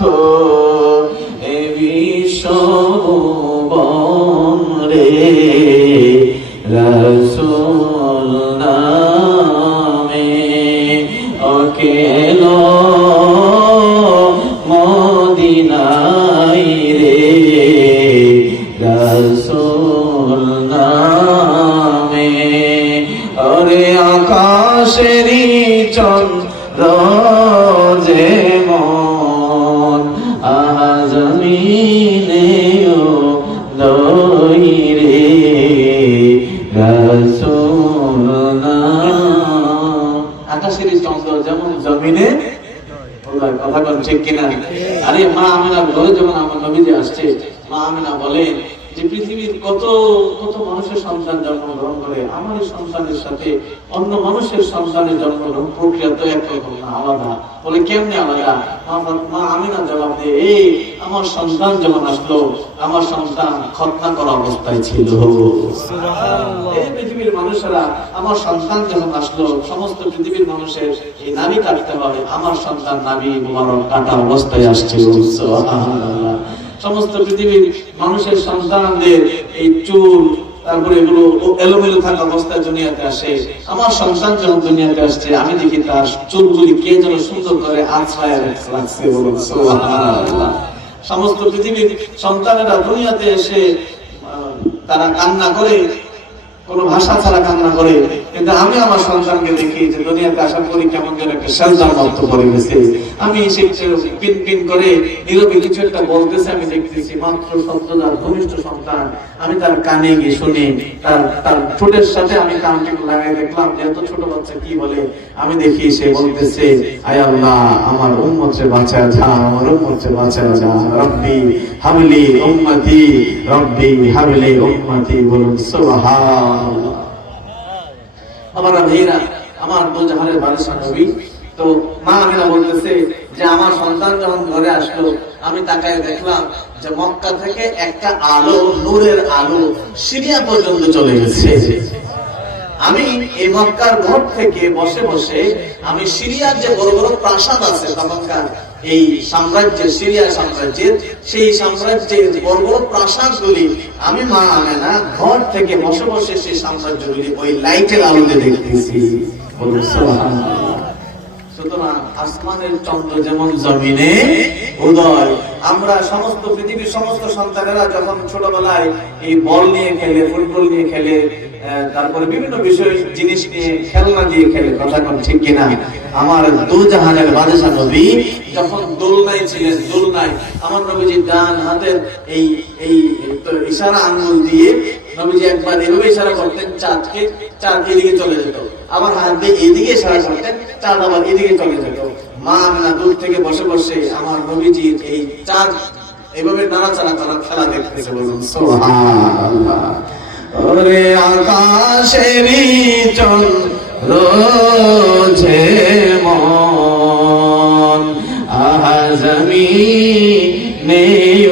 তো এ বিশ্বভুবন রে রাসূল নামে অকেল মদিনায় রে রাসূল নামে ওরে আকাশেরই চন্দ্র যেমন জমিনেও দই রে রাসূল নাম। আকাশেরই চন্দ্র যেমন জমিনে কথা বল ঠিক কিনা? আরে মা আমিনার ঘরে যখন আমার নবীজি আসছে, মা আমিনা বলেন যে পৃথিবীর কত কত মানুষের সন্তান জন্মগ্রহণ করে, আমার সন্তানের সাথে অন্য মানুষের সন্তানের জন্মগ্রহণ প্রক্রিয়া তো একরকম না, আলাদা। বলে কেমনে আলাদা? মা আমিনা জবাব দিয়ে, এই আমার সন্তান যখন আসলো, আমার সন্তান খতনা করা অবস্থায় ছিল। এই পৃথিবীর মানুষেরা আমার সন্তান যখন আসলো, সমস্ত পৃথিবীর মানুষের এই নাভি কাটতে হবে, আমার সন্তান নাভি মোবারক কাটা অবস্থায় আসছিল। সুবহানাল্লাহ। সমস্ত পৃথিবীর মানুষের সন্তানদের এই চুল তারপরে এগুলো এলোমেলো থাকা অবস্থায় দুনিয়াতে আসে, আমার সন্তান যখন দুনিয়াতে আসছে, আমি দেখি তার চুলগুলি কে যেন সুন্দর করে আছড়ায় রাখছে। বলুন সুবহানাল্লাহ। সমস্ত পৃথিবীর সন্তানেরা দুনিয়াতে এসে তারা কান্না করে, কোন ভাষা ছাড়া কান্না করে, কিন্তু আমি আমার সন্তানকে দেখি যে দুনিয়াতে আসার পরে কেমন যেন একটা সেজদার মতো করে গেছে। আমি পিন পিন করে নীরবে কিছু একটা বলতেছে, আমি দেখতেছি মাত্র সন্তান, ঘনিষ্ঠ সন্তান। আমি তার কানে গিয়ে শুনি, তার ঠোঁটের সাথে আমি কানটি লাগাই দেখলাম যে এত ছোট বাচ্চা কি বলে। আমি দেখি সে বলতেছে, আয় আল্লাহ আমার উম্মতকে বাঁচায় যা, আমার উম্মতকে বাঁচায় যা, রব্বি হাবলি উম্মতি, রব্বি হাবলি উম্মতি। বলুন সুবহানাল্লাহ। আমার ভাইরা, আমার দু জাহানের বাদশা নবী। তো মা আমিনা বলতেছে যে আমার সন্তান যখন ঘরে আসলো, আমি তাকায় দেখলাম যে মক্কা থেকে একটা আলো, নূরের আলো সিরিয়া পর্যন্ত চলে গেছে। আমি এই মক্কার ঘর থেকে বসে বসে আমি সিরিয়ার যে বড় বড় প্রাসাদ আছে তখনকার এই সাম্রাজ্যের, সিরিয়া সাম্রাজ্যের, সেই সাম্রাজ্যের বড় বড় প্রাসাদগুলি আমি মা আমিনা ঘর থেকে বসে বসে সেই সাম্রাজ্যগুলি ওই লাইটের আলোতে দেখতেছি। বলুন সুবহানাল্লাহ। সুতরাং আসমানের চন্দ্র যেমন জমিনে উদয়। আমরা সমস্ত পৃথিবীর সমস্ত সন্তানেরা যখন ছোটবেলায় এই বল নিয়ে খেলে, ফুটবল নিয়ে খেলে, তারপরে বিভিন্ন বিষয় জিনিস নিয়ে খেলনা দিয়ে খেলে, কথা কোন ঠিক কিনা? আমার দু জাহানের বাদশা নবী যখন দোলনায় ছিলেন, দোলনায় আমার নবীজি ডান হাতের এই এই ইশারা আঙ্গুল দিয়ে নবীজি একবার এভাবে ইশারা করতেন, চাঁদকে, চাঁদ এদিকে চলে যেত, আবার হাত দিয়ে এইদিকে ইশারা করতেন, চাঁদ আবার এদিকে চলে যেত। মা আমিনা দূর থেকে বসে বসে আমার নবীজির এই চাঁদ এভাবে নাড়াচাড়া করার খেলা দেখতেছে। বলুন সুবহানাল্লাহ। ওরে আকাশেরই চন্দ্র যেমন জমিনে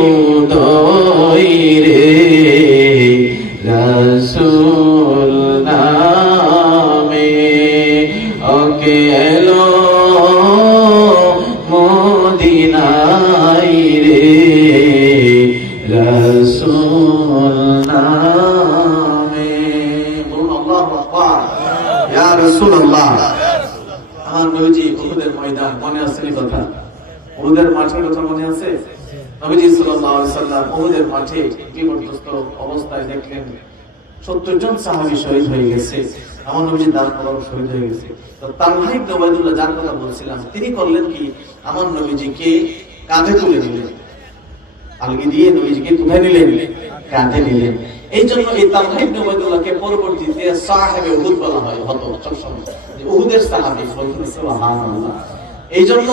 উদয় রে রাসূল নামে অকেল মদিনায় রে রাসূল নামে। বলুন আল্লাহু আকবার। ইয়া রাসূলুল্লাহ। আমার নবীজি উহুদের ময়দান, মনে আছে নি কথা? উহুদের মাঠের কথা মনে আছে? নবীজি সাল্লাল্লাহু আলাইহি ওয়াসাল্লাম উহুদের মাঠে বিপর্যস্ত অবস্থায় দেখলেন 70 জন সাহাবী শহীদ হয়ে গেছে। আমার নবীজি দান করার শহীদ হয়ে গেছে। তো তালহা ইবনে উবাইদুল্লাহ যার কথা বলছিলাম, তিনি করলেন কি, আমার নবীজিকে কাঁধে তুলে নিলেন, আলগি দিয়ে নবীজিকে কোথায় নিলেন? কাঁধে নিলেন। এই জন্য এই তালহা ইবনে উবাইদুল্লাহকে পরবর্তীতে সাহাবে উহুদ বলা হয়, হতো সবসময় উহুদের সাহাবী। সুবহানাল্লাহ। এই জন্য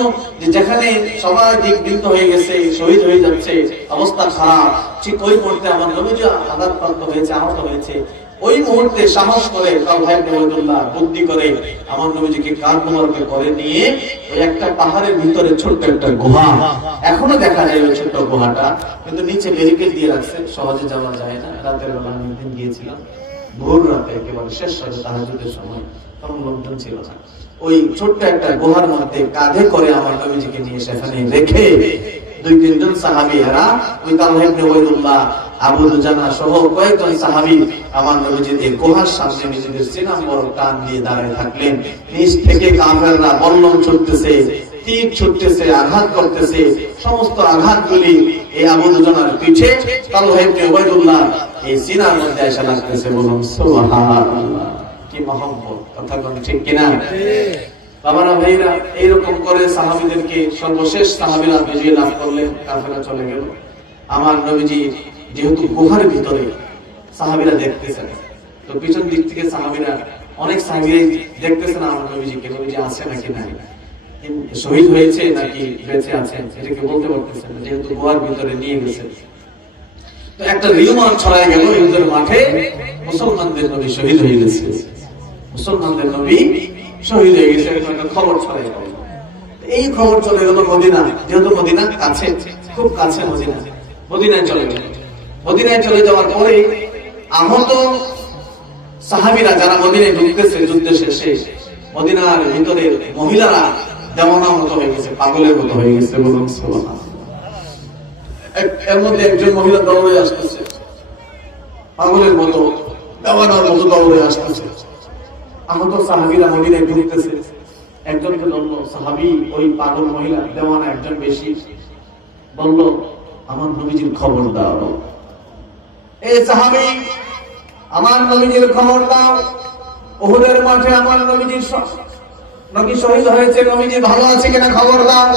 যেখানে সবাই দিকবৃত হয়ে গেছে, শহীদ হয়ে যাচ্ছে, অবস্থা খারাপ, ঠিক ওই মুহূর্তে আমার নবীজি আঘাতপ্রাপ্ত হয়েছে, আহত হয়েছে, ওই মুহূর্তে সাহস করে তালহা ইবনে উবাইদুল্লাহ বুদ্ধি করে আমার নবীজিকে কাঁধ মোবারকে করে নিয়ে ওই একটা পাহাড়ের ভিতরে ছোট্ট একটা গুহা, এখনো দেখা যায় ওই ছোট্ট গুহাটা, কিন্তু নিচে ব্যারিকেড দিয়ে রাখছে, সহজে যাওয়া যায় না। রাতের বেলা আমি একদিন গিয়েছিলাম, ভোর রাতে একেবারে শেষ রাতে তাহাজ্জুদের সময়, তখন লোকজন ছিল না। ওই ছোট্ট একটা গুহার মধ্যে কাঁধে করে আমার নবীজিকে নিয়ে সেখানে রেখে দুই তিনজন সাহাবী, এরা ওই তালহা ইবনে উবাইদুল্লাহ, আবু দুজানা সহ কয়েকজন সাহাবী আমার নবীজির এই গুহার সামনে নিজেদের সিনা মোবারক টান দিয়ে দাঁড়িয়ে থাকলেন। নিচ থেকে কাফেররা বল্লম ছুটতেছে, তীর ছুটতেছে, আঘাত করতেছে। সমস্ত আঘাতগুলি এই আবু দুজানার পিঠে, তালহা ইবনে উবাইদুল্লাহ এই সিনার মধ্যে এসে লাগতেছে। বলুন সুবহানাল্লাহ, কি মহব্বত! কথা কোন ঠিক কিনা? বাবারা ভাইরা, এইরকম করে সাহাবীদেরকে সর্বশেষ সাহাবীরা বিজয় লাভ করলেন, কাফেররা চলে গেল। আমার নবীজি যেহেতু গুহার ভিতরে, সাহাবীরা দেখতেছেন, তো পিছন দিক থেকে সাহাবীরা, অনেক সাহাবী দেখতেছেন আমার নবীজিকে, নবীজি আছে নাকি নাই, শহীদ হয়েছে নাকি বেঁচে আছেন, এটাকে বলতে পারতেছেন না, যেহেতু গুহার ভিতরে নিয়ে গেছেন। তো একটা রিউমার ছড়ায় গেল ইহুদের মাঠে, মুসলমানদের নবী শহীদ হয়ে গেছে, মুসলমানদের নবী শহীদ হয়ে গেছে, একটা খবর ছড়ায় গেল। এই খবর চলে গেল মদিনা, যেহেতু মদিনা কাছে, খুব কাছে মদিনা, মদিনায় চলে গেল। মদিনায় চলে যাওয়ার পরে আহত সাহাবীরা যারা মদিনায় ঢুকতেছে, যুদ্ধ শেষে মদিনার ভিতরে মহিলারা দেওয়ানার মতো হয়ে গেছে, পাগলের মতো হয়ে গেছে। বলুন সুবহানাল্লাহ। এর মধ্যে একজন মহিলা দৌড়ে আসতেছে, পাগলের মতো, দেওয়ানার মতো দৌড়ে আসতেছে। আহত সাহাবীরা মদিনায় ঢুকতেছে, একজনকে বলল, সাহাবী ওই পাগল মহিলা দেওয়ানা একজন বেশি, বলল আমার নবীজির খবর দাও। এই সাহাবী, আমার নবীজির খবর দাও, উহুদের মাঠে আমার নবীজির নবী শহীদ হয়েছে, নবীজি ভালো আছে কিনা খবর দাও,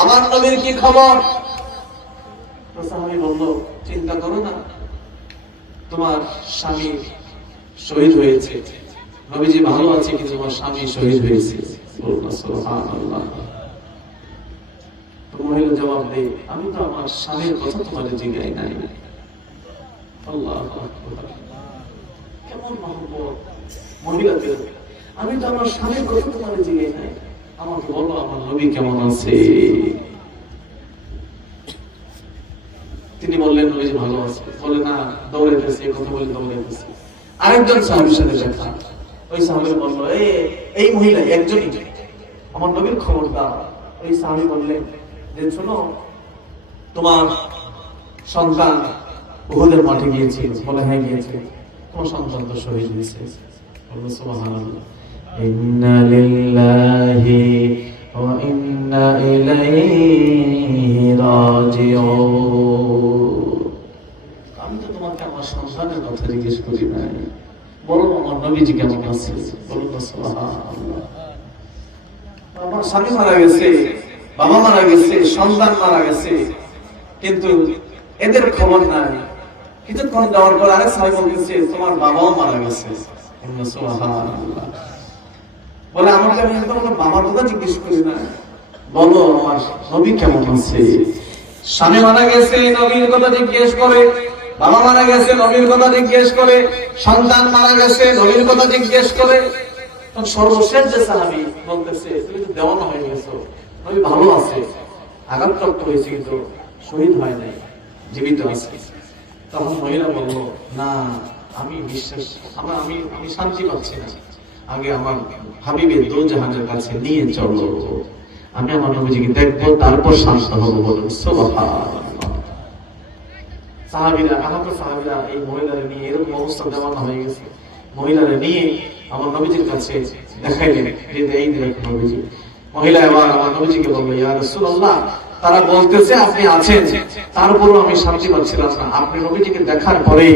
আমার নবীর কি খবর? তো সাহাবী বলল, চিন্তা করো না, তোমার স্বামী শহীদ হয়েছে, নবীজি ভালো আছে, কিন্তু তোমার স্বামী শহীদ হয়েছে। সুবহানাল্লাহ। তো মহিলা জবাব দেয়, আমি তো আমার স্বামীর কথা তোমাদের জিজ্ঞাসা নাই। আল্লাহু আকবার, কেমন মহব্বত মহিলাদের! আমি তো আমার স্বামীর কথা তোমাদের জিজ্ঞাসা নাই, আমাকে বলো আমার নবী কেমন আছে। তিনি বললেন নবীজি ভালো আছে। বলে না, দৌড়ে গেছে, কথা বলে দৌড়ে গেছে। আরেকজন সাহাবীর সাথে দেখা, ওই সাহাবী বলল, এই মহিলা একজনই, আমার নবীর খবর দাও। ওই সাহাবী বললেন যে, শোনো, তোমার সন্তান উহুদের মাঠে গিয়েছিল। বলে হ্যাঁ গিয়েছে। তোমার সন্তান তো শহীদ হয়েছে। বলল সুবহানাল্লাহ। ইন্না লিল্লাহি ওয়া ইন্না ইলাইহি রাজিউন। আমি তো তোমাকে আমার সন্তানের কথা জিজ্ঞেস করি নাই, বলো আমার নবীজি কেমন আছে। বলুন সুবহানাল্লাহ। আমার স্বামী মারা গেছে, বাবা মারা গেছে, সন্তান মারা গেছে, কিন্তু এদের খবর নাই। কিছুক্ষণ যাওয়ার পর আরেক সাহাবী বলতেছে, তোমার বাবাও মারা গেছে। সুবহানাল্লাহ। বলে আমাকে, আমি একদম বাবার কথা জিজ্ঞেস করি না, বলো আমার নবী কেমন আছে। স্বামী মারা গেছে, নবীর কথা জিজ্ঞেস করে, বাবা মারা গেছে, নবীর কথা জিজ্ঞেস করে, সন্তান মারা গেছে, নবীর কথা জিজ্ঞেস করে। সর্বশেষ যে সাহাবী বলতেছে, তুমি তো দেওয়ানা হয়ে গেছো, নবী ভালো আছে, আঘাতপ্রাপ্ত হয়েছে, কিন্তু শহীদ হয় নাই, জীবিত আছে। তখন মহিলা বলল, না, আমি বিশ্বাস, আমি শান্তি পাচ্ছি না, আগে আমার হাবিবের দোজাহানের কাছে নিয়ে চলো, আমি আমার নবীজিকে দেখবো, তারপর শান্ত হবো। বলুন সুবহানাল্লাহ। সাহাবীরা, আহত সাহাবীরা এই মহিলারে নিয়ে, এরকম অবস্থা দেওয়ানা হয়ে গেছে, মহিলারে নিয়ে আমার নবীজির কাছে দেখাইলেন, এই দেখুন নবীজি। মহিলা এবার আমার নবীজিকে বলল, ইয়া রাসূলুল্লাহ, তারা বলতেছে আপনি আছেন, তারপরও আমি শান্তি পাচ্ছিলাম না। আপনি নবীজিকে দেখার পরে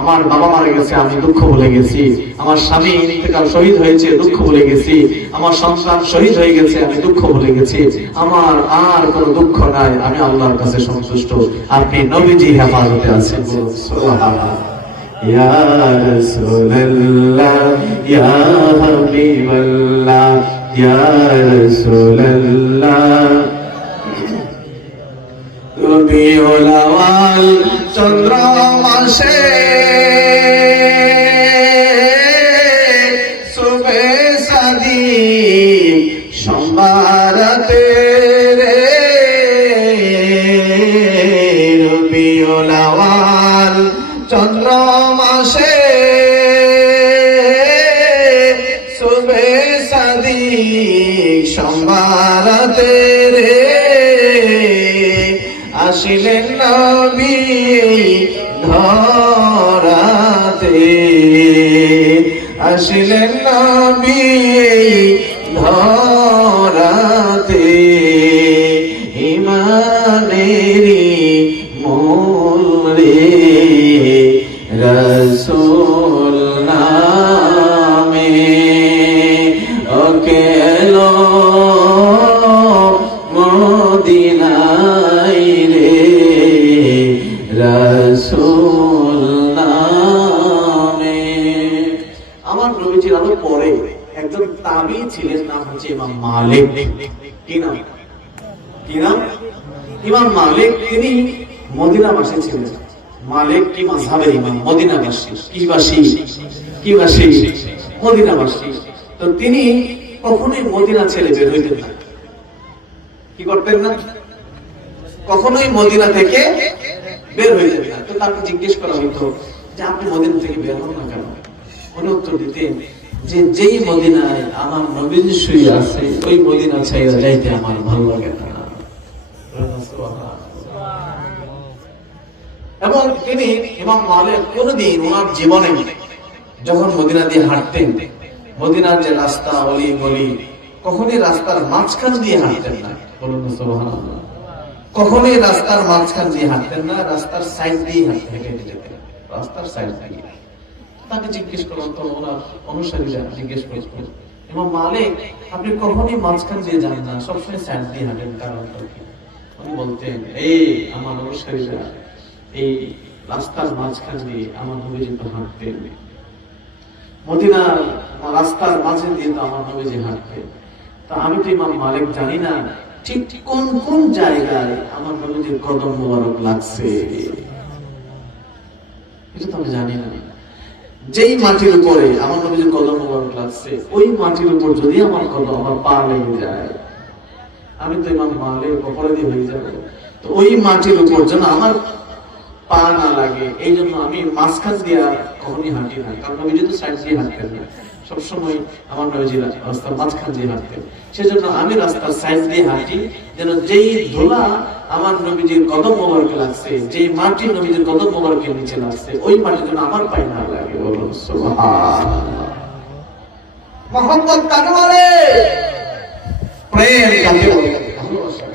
আমার বাবা মারা গেছে, আমি দুঃখ ভুলে গেছি, আমার স্বামী ইন্তেকাল শহীদ হয়েছে, দুঃখ ভুলে গেছি, আমার সন্তান শহীদ হয়ে গেছে, আমি দুঃখ ভুলে গেছি, আমার আর কোনো দুঃখ নাই, আমি আল্লাহর কাছে সন্তুষ্ট, আপনি নবীজি হেফাজতে আছেন। সুবহানাল্লাহ। ইয়া রাসূলুল্লাহ, ইয়া হাবিবাল্লাহ, ইয়া রাসূলুল্লাহ। রবিউল আউয়াল চন্দ্র মাসে সুবে সাদিক সোমবারতে রে, রবিউল আউয়াল চন্দ্র মাসে সুবে সাদিক সোমবারতে রে, আসিলেন নবী ধরাতে, আসিলেন নবী ধরাতে, ইমানেরি মূল রে রাসূল নামে ওকেলো মদিনায় রে রাসূল নামে। আমার নবীজির আরো পরে একজন তাবী ছিলেন, নাম হচ্ছে ইমাম মালিক। কি নাম? কি নাম? ইমাম মালিক। তিনি মদিনাবাসী ছিলেন। মালিক কি মাযহাবের ইমাম, মদিনাবাসী। কি মদিনাবাসী। তো তিনি কখনোই মদিনা ছেড়ে বের হইতেন না। কি করতেন না? কখনোই মদিনা থেকে বের হইতেন না। তো তাকে জিজ্ঞেস করা হইতো যে আপনি মদিনা থেকে বের হন না কেন? উনি উত্তর দিতেন যে যেই মদিনায় আমার নবীজি শুয়ে আছে ওই মদিনা ছাইরা যাইতে আমার ভালো লাগে না। এবং তিনি ইমাম মালিক কোনদিন ওনার জীবনে যখন মদিনা দিয়ে হাঁটতেন, মদিনার যে রাস্তা অলি গলি, কখনই রাস্তার মাঝখান দিয়ে হাঁটতেন না। বলুন সুবহানাল্লাহ। কখনোই রাস্তার মাঝখান দিয়ে হাঁটতেন না, রাস্তার সাইড দিয়ে হেঁটে যেতেন, রাস্তার সাইড দিয়ে। তাকে জিজ্ঞেস করলাম, তো ওনার অনুসারীরা জিজ্ঞেস করলেন, ইমাম মালিক আপনি কখনোই মাঝখান দিয়ে যান না, সবসময় সাইড দিয়ে হাঁটেন, কারণটা কি? উনি বলতেন, এই আমার অনুসারীরা এই রাস্তার মাঝখান দিয়ে আমার নবীজি তো হাঁটতেন, মদিনার রাস্তার মাঝে দিয়ে তো আমার নবীজি হাঁটতেন। তা আমি তো ইমাম মালিক জানি না ঠিক কোন কোন জায়গায় আমার নবীজির কদম মোবারক লাগছে, এটা তো আমি জানি না। যেই মাটির উপরে আমার নবীজির কদম মোবারক লাগছে, ওই মাটির উপর যদি আমার কদম, আমার পা লেগে যায়, আমি তো ইমাম মালিক অপরাধী হয়ে যাবে। তো ওই মাটির উপর যেন আমার পা না লাগে, এই জন্য আমি মাঝখান দিয়ে কখনই হাঁটি না, কারণ নবীজি তো সাইড দিয়ে হাঁটতেন না, সবসময় আমার নবীজি রাস্তার মাঝখান দিয়ে হাঁটতেন। সেজন্য আমি রাস্তার সাইড দিয়ে হাঁটি, যেন যেই ধুলা আমার নবীজির কদম মোবারক লাগছে, যেই মাটি নবীজির কদম মোবারকের নিচে লাগছে, ওই মাটি যেন আমার পায়ে না লাগে। বলুন সুবহানাল্লাহ। মহব্বত কাকে বলে? প্রেম কাকে বলে? ভালোবাসা।